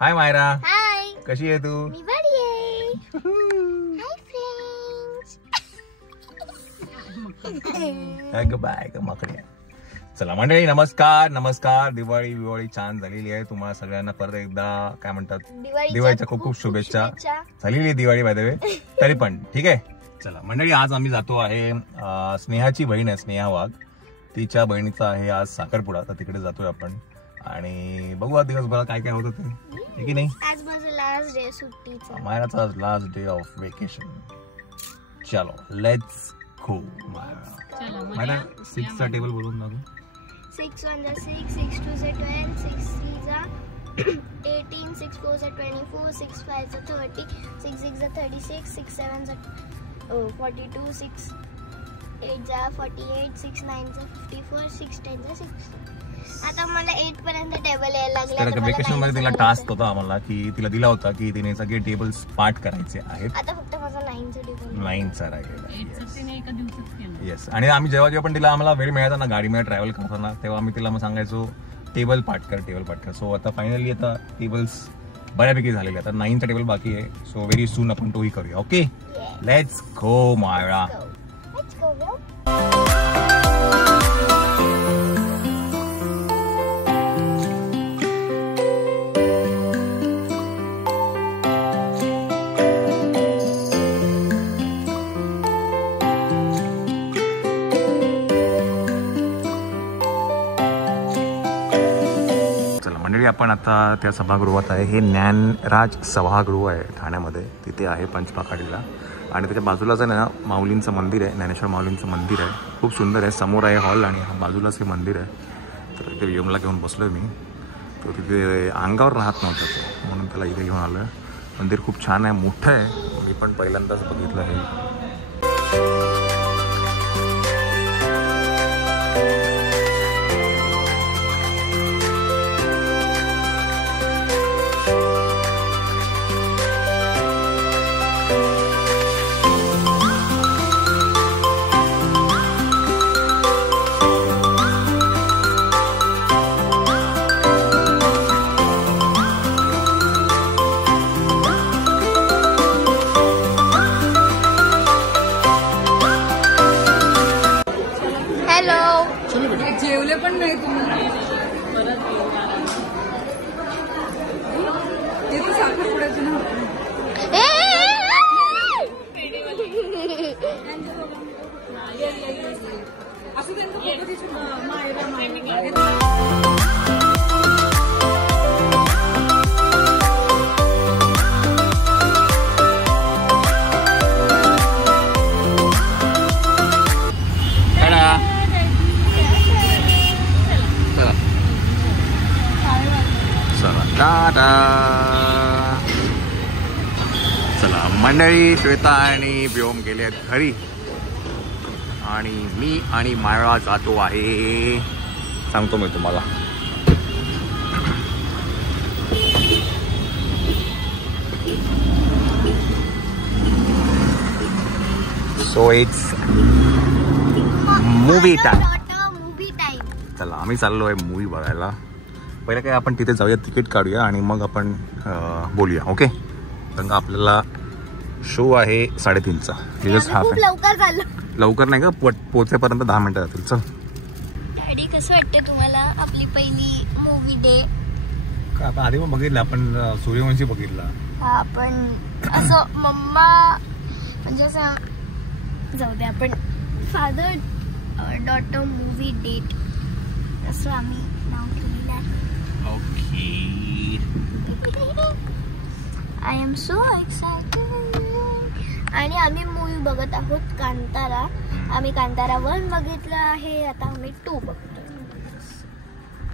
हाय मायरा. हाय. कशी आहे तू? मी बरी आहे. Hi friends. बाय मकड्या. चला मंडळी, नमस्कार. दिवाळी छान झालेली आहे. तुम्हाला सगळ्यांना परत एकदा काय म्हणतात, दिवाळीच्या खूप शुभेच्छा. झालेली आहे दिवाळी बाय द वे, तरी पण ठीक आहे. चला मंडळी, आज आम्ही जातो आहे, स्नेहाची बहीण आहे स्नेहा वाघ, तिच्या बहिणीचा आहे आज साखरपुडा, तर तिकडे जातोय आपण आणि बघू आज दिवसभरात काय काय होतं ते, की नाही. आज माझा लास्ट डे सुट्टीचा. मायराचा आज लास्ट डे ऑफ वेकेशन. चलो लेट्स गो. मायरा 6 चा टेबल बोलून दाखव. 6 1 6, 6 2 12, 6 3 18, 6 4 24, 6 5 30, 6 6 36, 6 7 42, 6 8 48, 6 9 54, 6 10 60. आता मला 8 पर्यंत टेबल यायला लागले. तर वेकेशन मध्ये तिला टास्क होता आम्हाला, की तिला दिला होता की तिने सगळे टेबल्स पाठ करायचे आहेत. आता फक्त माझा 9 चा टेबल, 9 चा राहिलेला. येस. आणि आम्ही जेव्हा पण तिला आम्हाला वेळ मिळायचा ना गाडीमध्ये ट्रॅव्हल करताना, तेव्हा आम्ही तिला मग सांगायचो टेबल पाठ कर. सो आता फायनली आता टेबल्स बऱ्यापैकी झालेले. आता 9 चा टेबल बाकी आहे. सो व्हेरी सून आपण तोही करूया. Okay, let's go Myra. आपण आता त्या सभागृहात आहे. हे ज्ञानराज सभागृह आहे ठाण्यामध्ये, तिथे आहे पंचपाखाडीला. आणि त्याच्या बाजूलाच आहे ना माऊलींचं मंदिर आहे, ज्ञानेश्वर माऊलींचं मंदिर आहे, खूप सुंदर आहे. समोर आहे हॉल आणि बाजूलाच हे मंदिर आहे. तर तिथे व्योमला घेऊन बसलो मी. तो तिथे अंगावर राहत नव्हता म्हणून त्याला इथे घेऊन आलं. मंदिर खूप छान आहे, मोठं आहे. मी पण पहिल्यांदाच बघितलं हे. जेवले पण नाही तुम्ही. तिथे साखरपुड्याचं नाव असं त्यांचं मायरा. चला मंडळी, श्वेता आणि व्योम गेले आहेत घरी आणि मी आणि मायरा जातो आहे, सांगतो मी तुम्हाला. So it's movie time. चला आम्ही चाललो आहे मूवी बघायला. पहिले काय आपण तिथे जाऊया, तिकीट काढूया आणि मग आपण बोलूया. ओके, कारण आपल्याला शो आहे 3:30चा. लवकर नाही का, पोहोचेपर्यंत 10 मिनिटं जातील. चल डॅडी, कसं वाटतं तुम्हाला आपली पहिली मूवी डे? आता आधी पण बघितलं आपण, सूर्यवंशी बघितला. हा, पण असं मम्मा म्हणजे असं जाऊ दे, आपण फादर डॉटर मूवी डेट असं आम्ही नाव ठेवलेलं आहे. Okay, I am so excited. आणि आम्ही मूवी बघत आहोत कांतारा. आम्ही कांतारा 1 बघितला आहे, आता आम्ही 2 बघतो.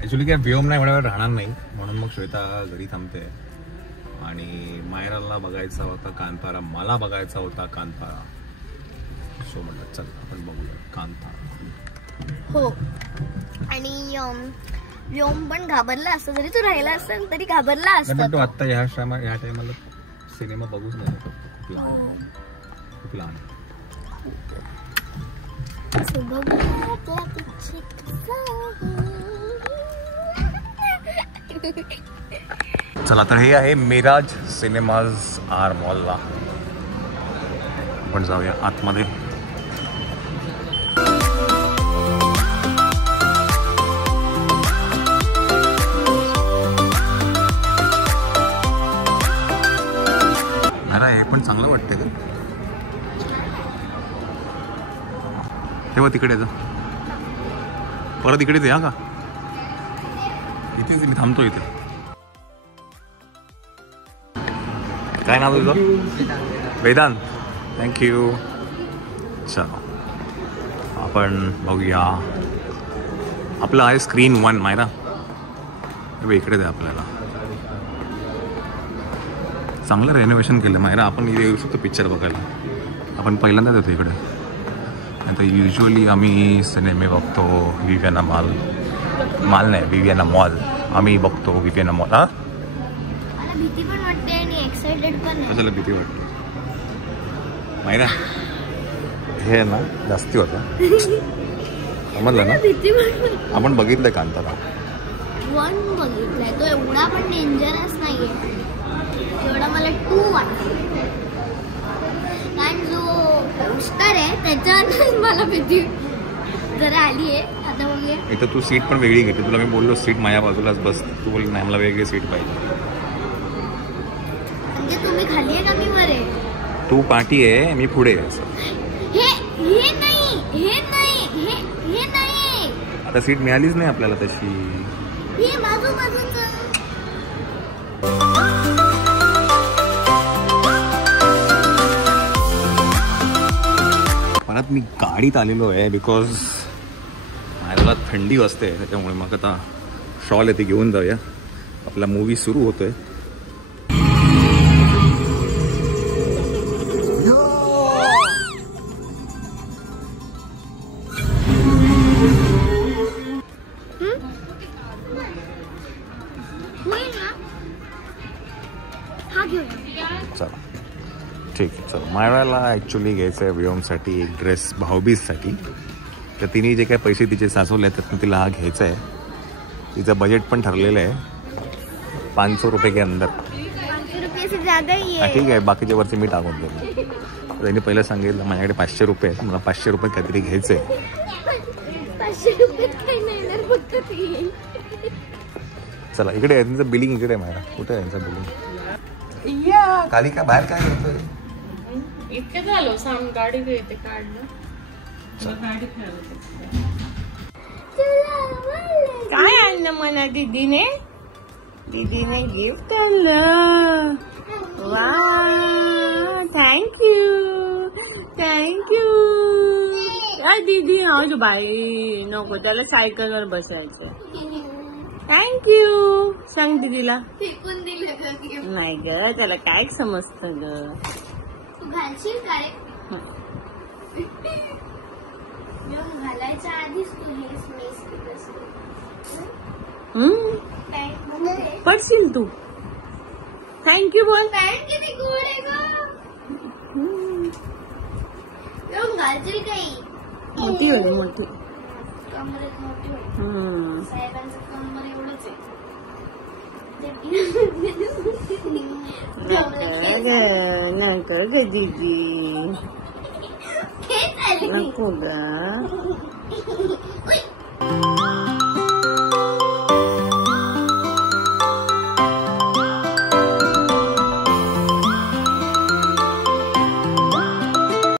ऍक्च्युली काय व्योम नाही एवढ्या वेळ राहणार नाही, म्हणून मग श्वेता घरी थांबते. आणि मायराला बघायचा होता कांतारा, मला बघायचा होता कांतारा. सो म्हटलं चल आपण बघूया कांतारा. हो, आणि व्योम पण घाबरला असता, जरी तू राहिला असेल तरी घाबरला असता. पण तो आता या टायमाला सिनेमा बघूच नाही शकतो, खूप लहान. चला तर हे आहे मिराज सिनेमाज आर मॉलला. आपण जाऊया आतमध्ये. हे पण चांगलं वाटतंय का? तेव्हा तिकडे जा, परत इकडेच या का? इथेच मी थांबतो इथे. काय नाव तुझं? वेदांत. थँक्यू. चलो आपण बघूया. आपलं आहे स्क्रीन 1 मायरा. इकडेच आहे आपल्याला. चांगलं रेनोव्हेशन केलं मायरा. आपण इथे येऊ शकतो पिक्चर बघायला. आपण पहिल्यांदाच येतो इकडे. आता युजली आम्ही सिनेमे बघतो विवियाना मॉल नाही विवियाना मॉल आम्ही बघतो विवियाना मॉल. हा भीती पण वाटते आणि एक्साइटेड पण आहे. कशाला भीती वाटते मायरा? हे ना जास्ती होतं समजलं ना. भीती पण आपण बघितलंय कांतारा 1 बघितलाय. तो एवढा पण डेंजरस नाहीये एवढा मला 2 वाटतो. कारण जो पोस्टर आहे त्याच्यानंतर मला भीती जरा आली आहे. आता बघूया. इथं तू सीट पण वेगळी घेते. तुला मी बोललो सीट माझ्या बाजूलाच बस. तू बोल नाही मला वेगळी सीट पाहिजे. म्हणजे तुम्ही खाली आहे का मी वर आहे? तू पाठी आहे मी पुढे आहे. हे नाही हे नाही हे नाही. आता सीट मिळालीच नाही आपल्याला तशी. हे बाजूचं. परत मी गाडीत आलेलो आहे बिकॉज मला थंडी वाजते. त्याच्यामुळे मग आता शॉल आहे ती घेऊन जाऊया. आपला मूवी सुरू होतोय. चला ठीक आहे. चला मायराला ॲक्च्युली घ्यायचं आहे व्योमसाठी एक ड्रेस भाऊबीजसाठी. तर तिने जे काही पैसे तिचे साचवले आहेत त्यातून तिला हा घ्यायचा आहे. तिचं बजेट पण ठरलेलं आहे 500 रुपये के अंदर. 500 रुपये से ज़्यादा ही है. ठीक आहे बाकीच्या वरती मी टाकून देतो. त्यांनी पहिलं सांगितलं माझ्याकडे 500 रुपये आहेत. मला 500 रुपये काहीतरी घ्यायचं आहे. 500 रुपये काही नाही ना फक्त ती. चला इकडे आहे त्यांचं बिलिंग. इकडे आहे मायरा. कुठे आहे त्यांचं बिलिंग? खाली काय बाहेर काय करतोय? इतकं झालं सांग. गाडी येते काढणं. गाडी काय आणलं मला दीदीने गिफ्ट आणलं. वा थँक्यू दीदी. हो बाई नको त्याला सायकलवर बसायचं. थँक्यू सांग दीदीला. फेकून दिलं नाही ग त्याला काय समजतं ग. तू घालशील काय? घालायच्या आधीच तू पडशील तू. थँक्यू बोल. पॅन्ट किती गोड आहे ग. घालशील काही मोठी होईल मोठी. कमरेत मोठी होईल. साहेबांचं कमर एवढंच आहे. नको ग दीदी नको ग.